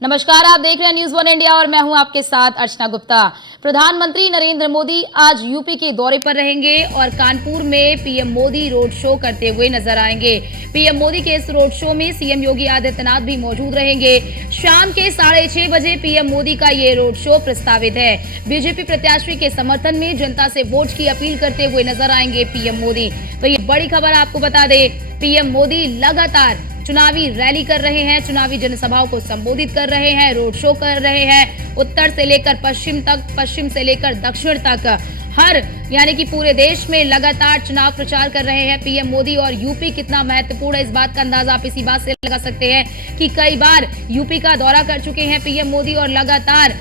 नमस्कार, आप देख रहे हैं न्यूज वन इंडिया और मैं हूं आपके साथ अर्चना गुप्ता। प्रधानमंत्री नरेंद्र मोदी आज यूपी के दौरे पर रहेंगे और कानपुर में पीएम मोदी रोड शो करते हुए नजर आएंगे। पीएम मोदी के इस रोड शो में सीएम योगी आदित्यनाथ भी मौजूद रहेंगे। शाम के 6:30 बजे पीएम मोदी का ये रोड शो प्रस्तावित है। बीजेपी प्रत्याशी के समर्थन में जनता से वोट की अपील करते हुए नजर आएंगे पीएम मोदी। तो ये बड़ी खबर आपको बता दें, पीएम मोदी लगातार चुनावी रैली कर रहे हैं, चुनावी जनसभाओं को संबोधित कर रहे हैं, रोड शो कर रहे हैं। उत्तर से लेकर पश्चिम तक, पश्चिम से लेकर दक्षिण तक हर यानी कि पूरे देश में लगातार चुनाव प्रचार कर रहे हैं पीएम मोदी। और यूपी कितना महत्वपूर्ण है, इस बात का अंदाजा आप इसी बात से लगा सकते हैं कि कई बार यूपी का दौरा कर चुके हैं पीएम मोदी और लगातार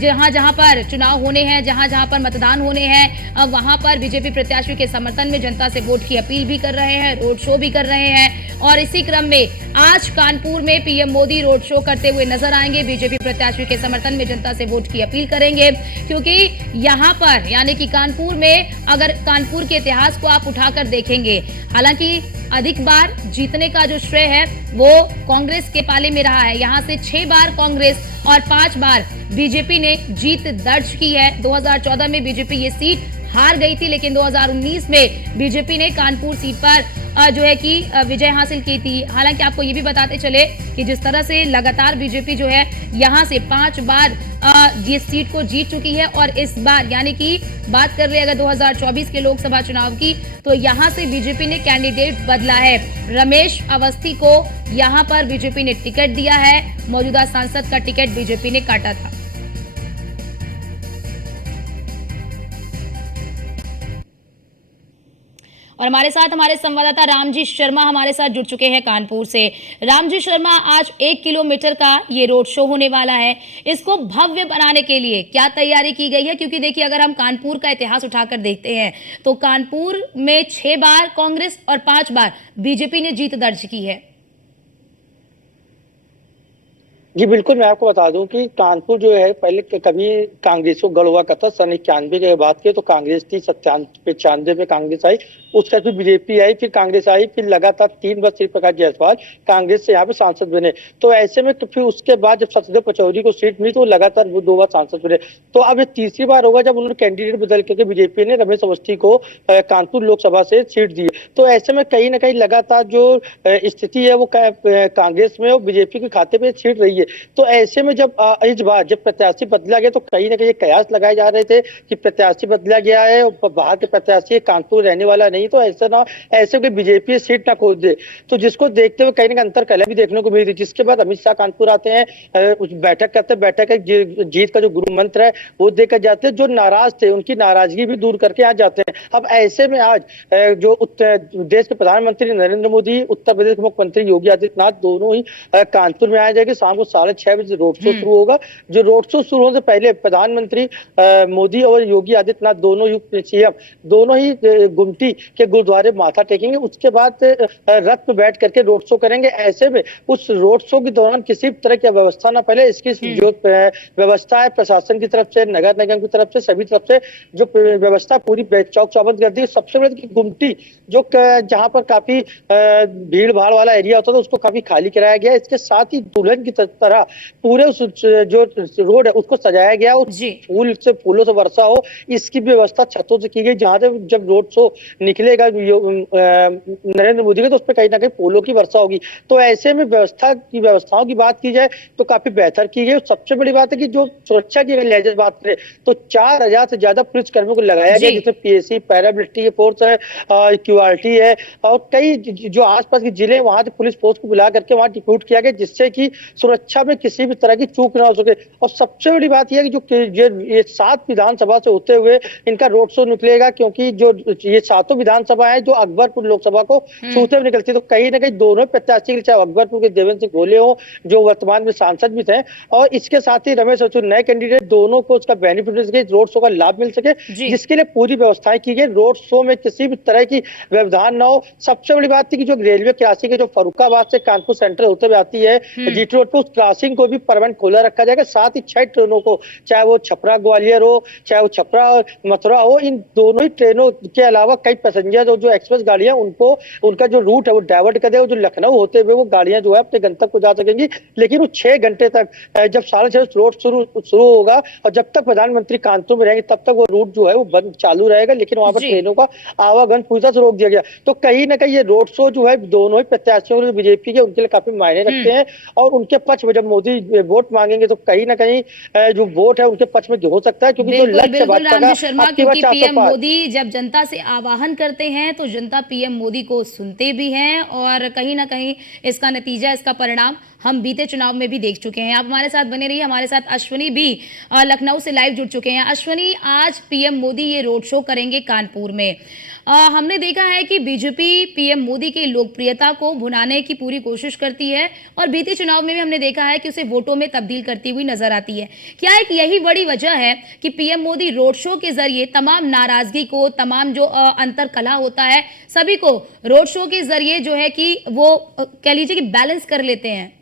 जहां जहां पर चुनाव होने हैं, जहां जहां पर मतदान होने हैं, वहां पर बीजेपी प्रत्याशी के समर्थन में जनता से वोट की अपील भी कर रहे हैं, रोड शो भी कर रहे हैं। और इसी क्रम में आज कानपुर में पीएम मोदी रोड शो करते हुए नजर आएंगे। बीजेपी प्रत्याशी के समर्थन में जनता से वोट की अपील करेंगे, क्योंकि यहाँ पर यानी कि कानपुर में अगर कानपुर के इतिहास को आप उठाकर देखेंगे, हालांकि अधिक बार जीतने का जो श्रेय है वो कांग्रेस के पाले में रहा है। यहाँ से 6 बार कांग्रेस और 5 बार बीजेपी ने जीत दर्ज की है। 2014 में बीजेपी ये सीट हार गई थी, लेकिन 2019 में बीजेपी ने कानपुर सीट पर जो है कि विजय हासिल की थी। हालांकि आपको ये भी बताते चले कि जिस तरह से लगातार बीजेपी जो है यहाँ से 5 बार ये सीट को जीत चुकी है और इस बार यानी कि बात कर रहे हैं अगर 2024 के लोकसभा चुनाव की, तो यहाँ से बीजेपी ने कैंडिडेट बदला है। रमेश अवस्थी को यहाँ पर बीजेपी ने टिकट दिया है, मौजूदा सांसद का टिकट बीजेपी ने काटा था। और हमारे साथ हमारे संवाददाता रामजी शर्मा हमारे साथ जुड़ चुके हैं कानपुर से। रामजी शर्मा, आज 1 किलोमीटर का ये रोड शो होने वाला है, इसको भव्य बनाने के लिए क्या तैयारी की गई है? क्योंकि देखिए, अगर हम कानपुर का इतिहास उठाकर देखते हैं तो कानपुर में 6 बार कांग्रेस और 5 बार बीजेपी ने जीत दर्ज की है। जी बिल्कुल, मैं आपको बता दूं कि कानपुर जो है पहले कभी कांग्रेस को गढ़ हुआ करता। सन 91 की बात की तो कांग्रेस थी, 95 में कांग्रेस आई, उसके फिर बीजेपी आई, फिर कांग्रेस आई, फिर लगातार 3 बार श्री प्रकाश जायसवाल कांग्रेस से यहाँ पे सांसद बने। तो ऐसे में फिर उसके बाद जब सचदेव पचौरी को सीट मिली तो लगातार वो 2 बार सांसद बने। तो अब ये तीसरी बार होगा जब उन्होंने कैंडिडेट बदल करके बीजेपी ने रमेश अवस्थी को कानपुर लोकसभा से सीट दी। तो ऐसे में कहीं ना कहीं लगातार जो स्थिति है वो कांग्रेस में और बीजेपी के खाते पे सीट रही है। तो ऐसे में जब इस बार जब प्रत्याशी बदला गया तो कहीं ना कहीं कयास लगाए जा रहे थे कि प्रत्याशी बदला गया है और बाहर के प्रत्याशी कानपुर रहने वाला नहीं, तो ऐसे कोई बीजेपी सीट ना खोज दे। तो जिसको देखते हुए कहीं ना अंतर कला भी देखने को मिली थी, जिसके बाद अमित शाह कानपुर आते हैं, बैठक करते हैं, बैठक जीत का जो गुरु मंत्र है वो देकर जाते हैं। जो नाराज थे उनकी नाराजगी भी दूर करके आ जाते हैं। अब ऐसे में आज जो देश के प्रधानमंत्री नरेंद्र मोदी, उत्तर प्रदेश के मुख्यमंत्री योगी आदित्यनाथ दोनों ही कानपुर में आ जाएंगे। शाम को 6:30 बजे रोड शो शुरू होगा। जो रोड शो शुरू होने से पहले प्रधानमंत्री मोदी और योगी आदित्यनाथ दोनों सीएम दोनों ही गुमटी के गुरुद्वारे माथा टेकेंगे। उसके बाद रथ में बैठ करके रोड शो करेंगे। ऐसे में उस रोड शो के दौरान किसी तरह की व्यवस्था ना पहले इसकी जो व्यवस्था है प्रशासन की तरफ से, नगर निगम की तरफ से, सभी तरफ से जो व्यवस्था पूरी चौक चौबंद कर दी। सबसे बड़ी गुमटी जो जहां पर काफी भीड़ भाड़ वाला एरिया होता था उसको काफी खाली कराया गया। इसके साथ ही दुल्हन की तरह पूरे उस जो रोड है उसको सजाया गया, फूलों से वर्षा हो इसकी व्यवस्था छतों से की गई। जहां से जब रोड शो निकलेगा नरेंद्र मोदी के तो उस पर कहीं ना कहीं फूलों की वर्षा होगी। तो ऐसे में व्यवस्थाओं की बात की जाए तो काफी बेहतर की गई। सबसे बड़ी बात है कि जो सुरक्षा की अगर बात करें तो 4000 से ज्यादा पुलिस कर्मियों को लगाया गया, जिसमें पीएसी, पैरामिलिट्री की फोर्स है, क्यूआरटी है और कई जो आसपास के जिले वहां से पुलिस फोर्स को बुला करके वहां डिप्यूट किया गया, जिससे कि सुरक्षा में किसी भी तरह की चूक ना हो सके। और सबसे बड़ी बात यह है कि ये 7 विधानसभा से होते हुए इनका रोड शो निकलेगा, क्योंकि जो ये 7 विधानसभा है जो अकबरपुर लोकसभा को छूते हुए निकलती है। तो कहीं ना कहीं दोनों प्रत्याशी, चाहे अकबरपुर के देवेंद्र सिंह गोले हो जो वर्तमान में सांसद भी थे, और इसके साथ ही रमेश अवस्थी नए कैंडिडेट, दोनों को उसका बेनिफिट मिल सके, रोड शो का लाभ मिल सके, जिसके लिए पूरी व्यवस्थाएं की गई। रोड शो में किसी भी तरह की व्यवधान न हो। सबसे बड़ी बात थी कि जो रेलवे क्रॉसिंग है जो फर्रुखाबाद से कानपुर सेंट्रल होते हुए आती है जीटी रोड पर, उस क्रॉसिंग को भी परमानेंट खोला रखा जाएगा। साथ ही 6 ट्रेनों को, चाहे वो छपरा ग्वालियर हो, चाहे वो छपरा मथुरा हो, इन दोनों ही ट्रेनों के अलावा कई पैसेंजर और जो एक्सप्रेस गाड़ियां उनको उनका जो रूट है वो डाइवर्ट कर दे, जो लखनऊ होते हुए वो गाड़ियां जो है अपने गंतव्य को जा सकेंगी। लेकिन वो 6 घंटे तक जब 6:30 रोड शुरू शुरू होगा और जब तक प्रधानमंत्री कानपुर में रहेंगे तब तक वो रूट जो है वो बंद चालू रहेगा, लेकिन वहां पर जी। ट्रेनों का आवागमन पूरी तरह से रोक दिया गया। तो कहीं ना कहीं ये रोड शो जो है दोनों ही प्रत्याशियों के बीजेपी के उनके लिए काफी मायने रखते हैं, और उनके पक्ष में जब मोदी वोट मांगेंगे तो कहीं ना कहीं जो वोट है उनके पक्ष में हो सकता है, क्योंकि जो बिल्कुल लक्ष्य बिल्कुल भाजपा का रामजी शर्मा, अब की बार क्योंकि 400 पीएम पार। मोदी जब जनता से आवाहन करते हैं तो जनता पीएम मोदी को सुनते भी हैं, और कहीं ना कहीं इसका नतीजा, इसका परिणाम हम बीते चुनाव में भी देख चुके हैं। आप हमारे साथ बने रहिए। हमारे साथ अश्वनी भी लखनऊ से लाइव जुड़ चुके हैं। अश्वनी, आज पीएम मोदी ये रोड शो करेंगे कानपुर में। हमने देखा है कि बीजेपी पीएम मोदी की लोकप्रियता को भुनाने की पूरी कोशिश करती है, और बीते चुनाव में भी हमने देखा है कि उसे वोटों में तब्दील करती हुई नजर आती है। क्या एक यही बड़ी वजह है कि पीएम मोदी रोड शो के जरिए तमाम नाराजगी को, तमाम जो अंतर कलह होता है, सभी को रोड शो के जरिए जो है कि वो कह लीजिए कि बैलेंस कर लेते हैं?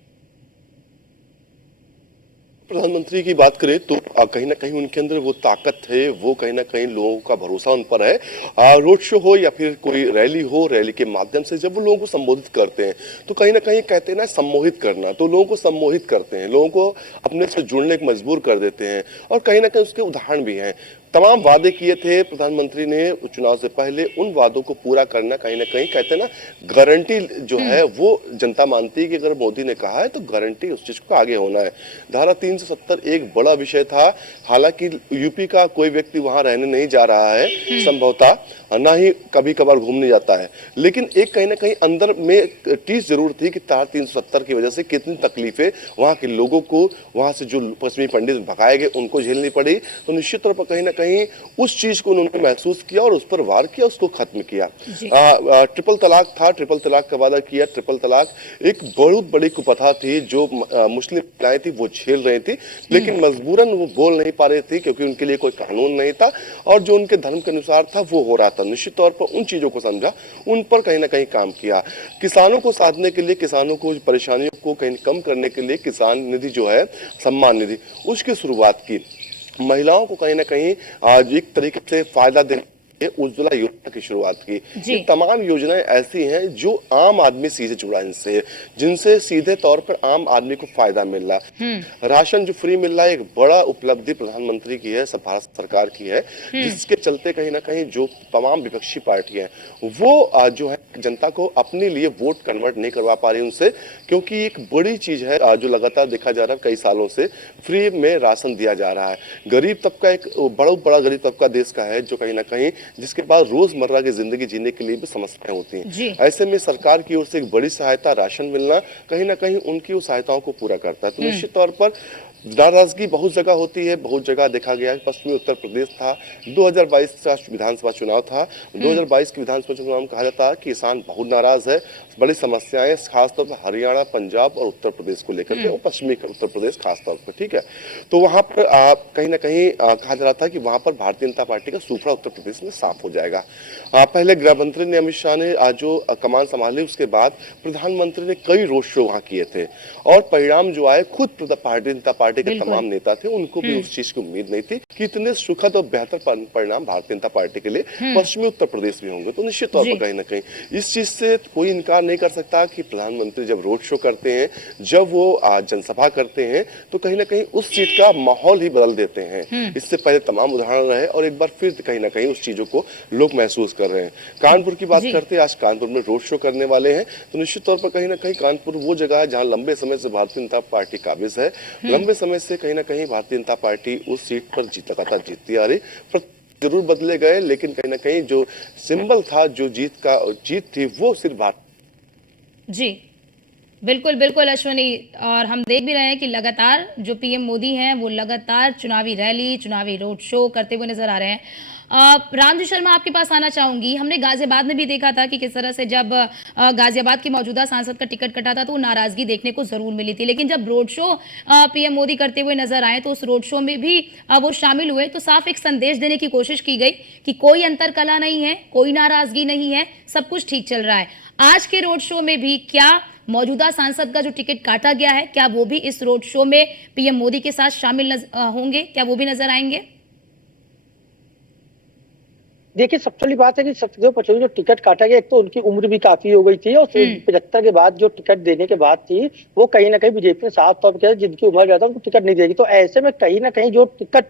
प्रधानमंत्री की बात करें तो कहीं ना कहीं उनके अंदर वो ताकत है, वो कहीं ना कहीं लोगों का भरोसा उन पर है। रोड शो हो या फिर कोई रैली हो, रैली के माध्यम से जब वो लोगों को संबोधित करते हैं तो कहीं ना कहीं कहते हैं ना सम्मोहित करना, तो लोगों को सम्मोहित करते हैं, लोगों को अपने से जुड़ने को मजबूर कर देते हैं। और कहीं ना कहीं उसके उदाहरण भी हैं। तमाम वादे किए थे प्रधानमंत्री ने चुनाव से पहले, उन वादों को पूरा करना कहीं ना कहीं कहते हैं ना गारंटी जो है वो जनता मानती है कि अगर मोदी ने कहा है तो गारंटी उस चीज को आगे होना है। धारा 370 एक बड़ा विषय था। हालांकि यूपी का कोई व्यक्ति वहां रहने नहीं जा रहा है संभवतः, ना ही कभी कभार घूमने जाता है, लेकिन एक कहीं ना कहीं अंदर में टीस जरूर थी कि धारा 370 की वजह से कितनी तकलीफें वहां के लोगों को, वहां से जो पश्चिमी पंडित भगाए गए उनको झेलनी पड़ी। तो निश्चित तौर पर कहीं ना कहीं उस चीज को उन्होंने महसूस किया और उस पर वार किया, उसको खत्म किया। ट्रिपल तलाक था, ट्रिपल तलाक का वादा किया। ट्रिपल तलाक एक बहुत बड़ी कुप्रथा थी जो मुस्लिम महिलाएं थी वो झेल रही थी, लेकिन मजबूरन वो बोल नहीं पा रही थी क्योंकि उनके लिए कोई कानून नहीं था, और जो उनके धर्म के अनुसार था वो हो रहा था। निश्चित तौर पर उन चीजों को समझा, उन पर कहीं ना कहीं काम किया। किसानों को साधने के लिए, किसानों को परेशानियों को कहीं कम करने के लिए किसान निधि जो है, सम्मान निधि, उसकी शुरुआत की। महिलाओं को कहीं ना कहीं आज एक तरीके से फायदा देने उज्ज्वला योजना की शुरुआत की। ये तमाम योजनाएं ऐसी हैं जो आम आदमी सीधे जुड़ा इनसे, जिनसे सीधे तौर पर आम आदमी को फायदा मिल रहा है। राशन जो फ्री मिल रहा है, एक बड़ा उपलब्धि प्रधानमंत्री की है, सब भारत सरकार की है, जिसके चलते कहीं ना कहीं जो तमाम विपक्षी पार्टियां वो जो है जनता को अपने लिए वोट कन्वर्ट नहीं करवा पा रही उनसे, क्योंकि एक बड़ी चीज है जो लगातार देखा जा रहा है कई सालों से, फ्री में राशन दिया जा रहा है। गरीब तबका एक बड़ा गरीब तबका देश का है जो कहीं ना कहीं, जिसके बाद रोजमर्रा की जिंदगी जीने के लिए भी समस्याएं होती हैं। ऐसे में सरकार की ओर से एक बड़ी सहायता राशन मिलना कहीं ना कहीं उनकी उस सहायताओं को पूरा करता है। तो निश्चित तौर पर नाराजगी बहुत जगह होती है, बहुत जगह देखा गया है। पश्चिमी उत्तर प्रदेश था, 2022 का विधानसभा चुनाव था। 2022 के विधानसभा चुनाव में कहा जाता है कि किसान बहुत नाराज है, बड़ी समस्याएं खासतौर पर हरियाणा, पंजाब और उत्तर प्रदेश को लेकर के, और पश्चिमी उत्तर प्रदेश खासतौर पर, ठीक है। तो वहां पर कहीं ना कहीं कहा जा रहा था कि वहां पर भारतीय जनता पार्टी का सूफड़ा उत्तर प्रदेश में साफ हो जाएगा। पहले गृह मंत्री ने, अमित शाह ने जो कमान संभाली, उसके बाद प्रधानमंत्री ने कई रोड शो वहां किए थे, और परिणाम जो आए, खुद भारतीय जनता पार्टी के तमाम नेता थे, उनको भी उस चीज की उम्मीद नहीं थी कि इतने सुखद और बेहतर परिणाम भारतीय जनता पार्टी के लिए पश्चिमी उत्तर प्रदेश में होंगे। तो निश्चित तौर पर कहीं ना कहीं इस चीज से कोई इनकार नहीं कर सकता कि प्रधानमंत्री जब रोड शो करते हैं, जब वो जनसभा करते हैं, तो कहीं ना कहीं उस सीट का माहौल ही बदल देते हैं। इससे पहले तमाम उदाहरण रहे, और एक बार फिर कहीं ना कहीं उस चीजों को लोग महसूस कर रहे हैं। कानपुर की बात करते हैं, आज कानपुर में रोड शो करने वाले हैं। तो निश्चित तौर पर कहीं ना कहीं कानपुर वो जगह है जहां लंबे समय से भारतीय जनता पार्टी काबिज है। लंबे समय से कहीं ना कहीं भारतीय जनता पार्टी उस सीट पर लगातार जीतती आ रही, जरूर बदले गए, लेकिन कहीं ना कहीं जो सिंबल था, जो जीत थी, वो सिर्फ भारत। जी बिल्कुल बिल्कुल अश्वनी, और हम देख भी रहे हैं कि लगातार जो पीएम मोदी हैं वो लगातार चुनावी रैली, चुनावी रोड शो करते हुए नजर आ रहे हैं। रामजी शर्मा, आपके पास आना चाहूंगी। हमने गाजियाबाद में भी देखा था कि किस तरह से जब गाजियाबाद के मौजूदा सांसद का टिकट कटा था तो वो नाराजगी देखने को जरूर मिली थी, लेकिन जब रोड शो पीएम मोदी करते हुए नजर आए तो उस रोड शो में भी वो शामिल हुए, तो साफ एक संदेश देने की कोशिश की गई कि कोई अंतरकलह नहीं है, कोई नाराजगी नहीं है, सब कुछ ठीक चल रहा है। आज के रोड शो में भी क्या मौजूदा सांसद का जो टिकट काटा गया है, क्या वो भी इस रोड शो में पीएम मोदी के साथ शामिल होंगे? क्या वो भी नजर आएंगे? देखिए, सबसे बड़ी बात है कि सत्यदेव पचौरी जो टिकट काटा गया, एक तो उनकी उम्र भी काफी हो गई थी और 75 के बाद जो टिकट देने के बाद थी, वो कहीं ना कहीं बीजेपी ने साफ तौर पर किया, जिनकी उम्र ज्यादा उनको टिकट नहीं देगी। तो ऐसे में कहीं ना कहीं जो टिकट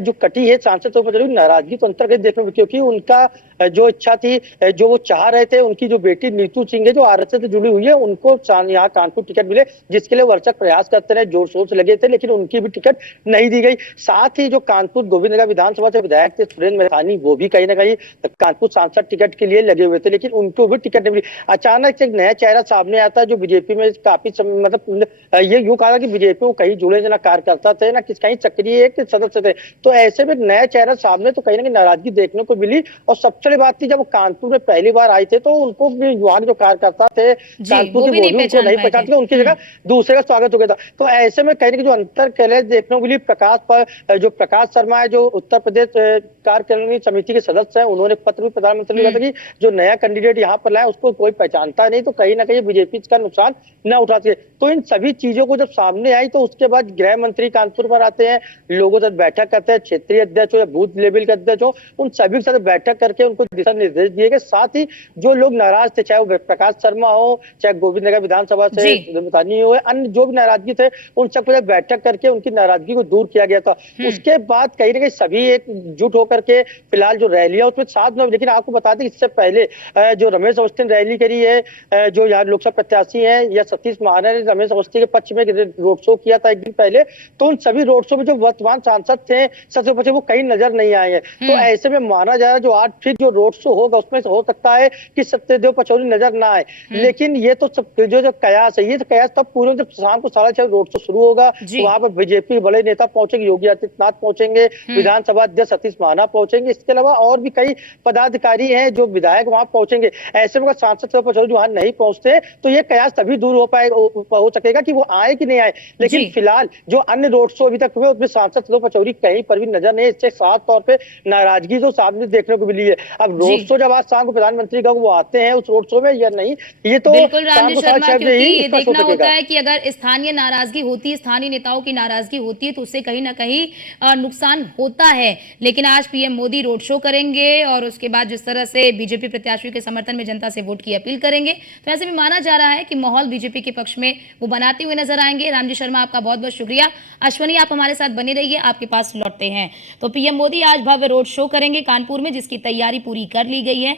जो कटी है सांसद सत्यदेव पचौरी, नाराजगी तो अंतर्गत देखने में, क्योंकि उनका जो इच्छा थी, जो वो चाह रहे थे, उनकी जो बेटी नीतू सिंह है जो आरएसएस से जुड़ी हुई है, उनको यहाँ कानपुर टिकट मिले, जिसके लिए वर्चक प्रयास करते रहे, जोर शोर से लगे थे, लेकिन उनकी भी टिकट नहीं दी गई। साथ ही जो कानपुर गोविंदनगर विधानसभा से विधायक थे सुरेंद्र मैथानी, वो भी कहीं ना कहीं कानपुर सांसद टिकट के लिए लगे हुए थे, लेकिन उनको भी टिकट नहीं मिली। अचानक से एक नया चेहरा सामने आता है जो बीजेपी में काफी मतलब ये यूं कहा कि बीजेपी को कहीं जुड़े ना कार्यकर्ता थे ना किस कहीं सक्रिय एक सदस्य थे। तो ऐसे में नया चेहरा सामने, तो कहीं ना कहीं नाराजगी देखने को मिली। और सबसे बड़ी बात थी, जब वो कानपुर में पहली बार आए थे तो उनको वहां के जो कार्यकर्ता थे कानपुर के, वो भी उनको नहीं पहचानते थे, उनकी जगह दूसरे का स्वागत हो गया था। तो ऐसे में कहीं ना कहीं जो अंतर कलह देखने को मिली, प्रकाश शर्मा है जो उत्तर प्रदेश कार्यकारिणी समिति के सदस्य हैं, उन्होंने पत्र भी प्रधानमंत्री को दिया था कि जो नया कैंडिडेट यहाँ पर लाए उसको कोई पहचानता नहीं, तो कहीं ना कहीं बीजेपी का नुकसान न उठा सके। तो इन सभी चीजों को जब सामने आई, तो उसके बाद गृह मंत्री कानपुर पर आते हैं, लोगों से बैठक करते हैं, क्षेत्रीय अध्यक्ष हो या बूथ लेवल के अध्यक्ष हो, उन सभी के साथ बैठक करके उनको दिशा निर्देश दिए गए। साथ ही जो लोग नाराज थे, चाहे वो प्रकाश शर्मा हो, चाहे गोविंदनगर विधानसभा से मैथानी हो, अन्य जो भी नाराजगी थे, उन सबको जब बैठक करके उनकी नाराजगी को दूर किया गया था। उसके बाद कहीं ना कहीं सभी एकजुट होकर के फिलहाल जो रैलियां उसमें साथ में, लेकिन आपको बता दें इससे पहले जो रमेश अवस्थी ने रैली करी है, जो यहाँ लोकसभा प्रत्याशी है, या सतीश महाना ने रमेश अवस्थी के पक्ष में रोड शो किया था एक दिन पहले, तो उन सभी रोड शो में जो वर्तमान सांसद थे सत्यदेव पचौरी वो कहीं नजर नहीं आए हैं। तो ऐसे में माना जा रहा है जो आज फिर जो रोड शो होगा उसमें हो सकता है कि सत्यदेव पचौरी नजर ना आए, लेकिन ये तो सब जो कयास है, ये तो कयास तब पूरे जब शाम को 6:30 रोड शो शुरू होगा, तो वहां पर बीजेपी के बड़े नेता पहुंचेंगे, योगी आदित्यनाथ पहुंचेंगे, विधानसभा अध्यक्ष सतीश महाना पहुंचेंगे, इसके अलावा और भी कई पदाधिकारी हैं जो विधायक वहां पहुंचेंगे। ऐसे में सांसद सत्यदेव पचौरी वहां नहीं पहुंचते तो ये कयास तभी दूर हो सकेगा कि वो आए कि नहीं आए। लेकिन फिलहाल जो अन्य रोड शो अभी तक हुए उसमें सांसद सत्यदेव पचौरी कहीं पर भी नजर नहीं, इससे साफ तौर पर नाराजगी जो सामने देखने को मिली है। अब रोड शो जब आज शाम को प्रधानमंत्री का वो आते हैं उस रोड शो में या नहीं, ये तो बिल्कुल रामजी शर्मा, क्योंकि ये देखना होता है कि अगर स्थानीय नाराजगी होती है, स्थानीय नेताओं की नाराजगी होती है, तो उससे कहीं ना कहीं नुकसान होता है। लेकिन आज पीएम मोदी रोड शो करेंगे और उसके बाद जिस तरह से बीजेपी प्रत्याशियों के समर्थन में जनता से वोट की अपील करेंगे, तो ऐसे में माना जा रहा है कि माहौल बीजेपी के पक्ष में वो बनाते हुए नजर आएंगे। रामजी शर्मा, आपका बहुत बहुत शुक्रिया। अश्वनी, आप हमारे साथ बने रहिए, आपके पास लौटते हैं। तो पीएम मोदी आज भव्य रोड शो करेंगे कानपुर में, जिसकी तैयारी पूरी कर ली गई है।